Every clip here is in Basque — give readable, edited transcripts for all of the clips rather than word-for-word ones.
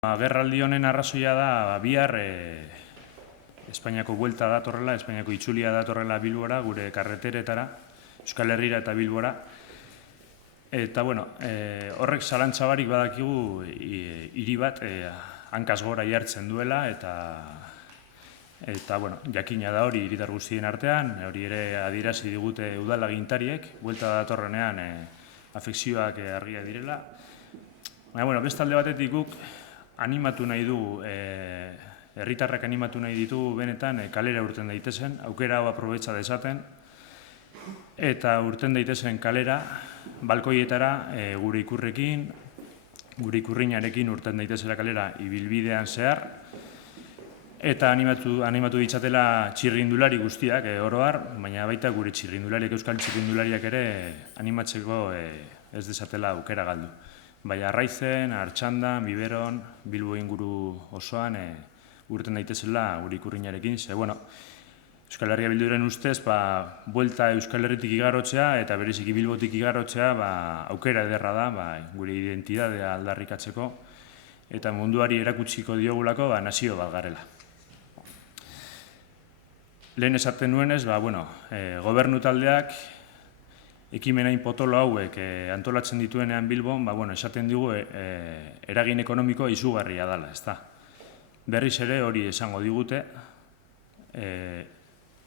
Agerraldi honen arrazoia da bihar Espainiako buelta datorrela, Espainiako itzulia datorrela Bilbora, gure karreteretara, Euskal Herrira eta Bilbora. Eta, horrek zalantza barik badakigu hiri bat hankaz gora jartzen duela eta jakina da hori hiritar guztien artean, hori ere adierazi digute udal agintariek, buelta datorrenean afekzioak argia direla. Baina, bestalde batetik guk animatu nahi dugu, herritarrak animatu nahi ditugu benetan kalera urten daitezen, aukera hau aprobetxa dezaten, eta urten daitezen kalera, balkoietara gure ikurrekin, gure ikurriñarekin urten daitezela kalera ibilbidean zehar, eta animatu ditzatela txirrindulari guztiak oroar, baina baita gure txirrindulariak, euskal txirrindulariak ere animatzeko ez dezatela aukera galdu. Bai Arraizen, Artxandan, Biberon, Bilbo inguru osoan urten daitezela gure ikurriñarekin. Euskal Herria Bilduren ustez, buelta Euskal Herritik igarotzea eta bereziki Bilbotik igarotzea aukera ederra da gure identidadea aldarrikatzeko eta munduari erakutsiko diogulako nazio bat garela. Lehen esaten nuenez, gobernu taldeak ekimenain potolo hauek antolatzen dituenean Bilbon, esaten digu eragin ekonomikoa izugarria dela, ezta. Berriz ere hori esango digute,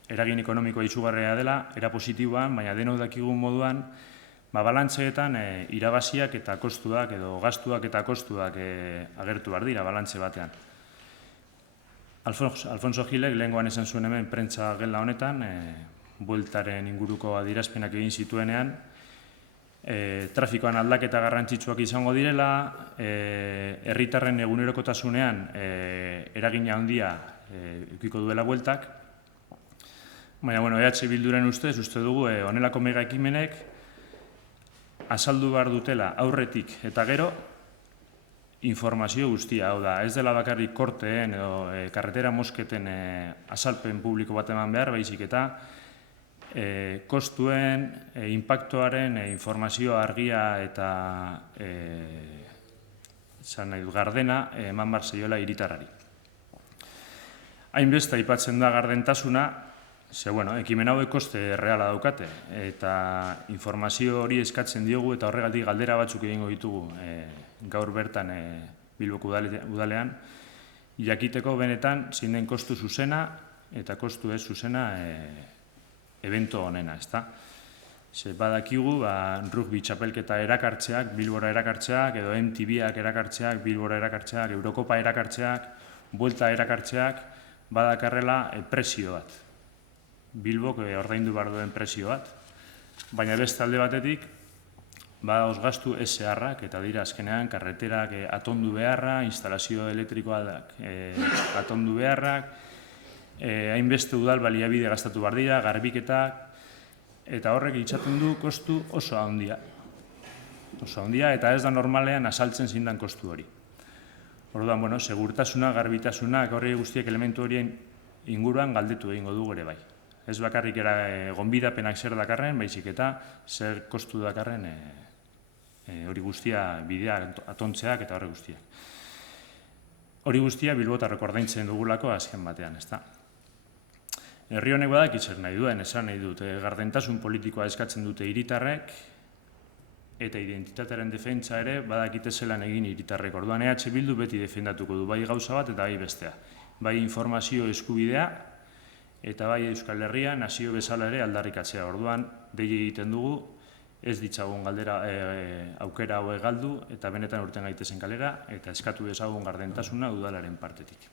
eragin ekonomikoa izugarria dela, era positiboan, baina denok dakigun moduan, balantzeetan irabaziak eta kostuak edo gastuak eta kostuak agertu behar dira balantze batean. Alfonso Gilek lehengoan esan zuen hemen prentsa gela honetan, bueltaren inguruko adierazpenak egin zituenean, trafikoan aldaketa garrantzitsuak izango direla, herritarren egunerokotasunean eragina handia edukiko duela bueltak, baina EH Bilduren uste dugu honelako mega ekimenek azaldu behar dutela aurretik eta gero informazio guztia, hau da, ez dela bakarrik korteen edo karretera mosketen azalpen publiko bat eman behar, baizik eta kostuen, inpaktuaren informazio argia eta gardena eman behar zaiola hiritarrari. Hainbeste aipatzen da gardentasuna, ekimen hauek koste erreala daukate eta informazio hori eskatzen diogu eta horregatik galdera batzuk egingo ditugu gaur bertan Bilboko udalean, jakiteko benetan zein den kostu zuzena eta kostu ez zuzena evento honena, ezta. Badakigu, rugby txapelketa erakartzeak, Bilbora erakartzeak, edo MTV-ak erakartzeak, Bilbora erakartzeak, Eurokopa erakartzeak, Buelta erakartzeak, badakarrela presio bat. Bilbok ordaindu behar duen presio bat. Baina beste alde batetik, badaoz gastu ez zeharrak, eta dira azkenean, karreterak atondu beharra, instalazio elektrikoak atondu beharrak, hainbeste udal baliabide gastatu behar dira, garbiketak, eta horrek itxaten du kostu oso handia. Oso handia, eta ez da normalean azaltzen zindan kostu hori. Orduan, segurtasuna, garbitasunak, horri guztiek elementu horien inguruan galdetu egingo dugu ere bai. Ez bakarrik gonbidapenak zer dakarren, baizik eta zer kostu dakarren hori guztia bidea atontzeak eta horri guztiak. Hori guztia Bilbotarrok ordaintzen dugulako azken batean, ezta. Herri honek badak zer nahi duen, esan nahi dut, gardentasun politikoa eskatzen dute hiritarrek eta identitatearen defentsa ere badakite zelan egin hiritarrek. Orduan EH Bildu beti defendatuko du bai gauza bat eta bai bestea. Bai informazio eskubidea eta bai Euskal Herria nazio bezala ere aldarrikatzea. Orduan dei egiten dugu ez ditzagun galdera aukera hauek galdu eta benetan urten gaitezen kalera eta eskatu dezagun gardentasuna udalaren partetik.